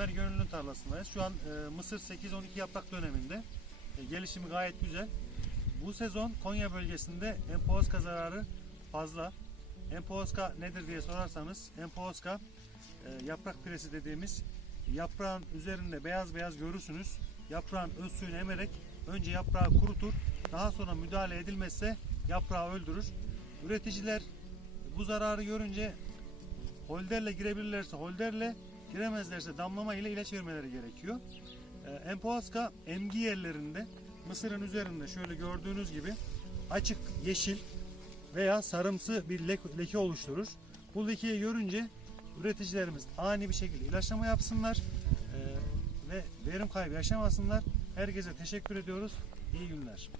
Ömer Gönüllü'nün tarlasındayız. Şu an e, mısır 8-12 yaprak döneminde. E, gelişimi gayet güzel. Bu sezon Konya bölgesinde empoazka zararı fazla. Empoazka nedir diye sorarsanız empoazka e, yaprak piresi dediğimiz yaprağın üzerinde beyaz beyaz görürsünüz. Yaprağın öz suyunu emerek önce yaprağı kurutur. Daha sonra müdahale edilmezse yaprağı öldürür. Üreticiler bu zararı görünce holderle girebilirlerse holderle giremezlerse damlama ile ilaç vermeleri gerekiyor. Ee, Empoazka emgi yerlerinde mısırın üzerinde şöyle gördüğünüz gibi açık yeşil veya sarımsı bir leke, oluşturur. Bu lekeyi görünce üreticilerimiz ani bir şekilde ilaçlama yapsınlar ee, ve verim kaybı yaşamasınlar. Herkese teşekkür ediyoruz. İyi günler.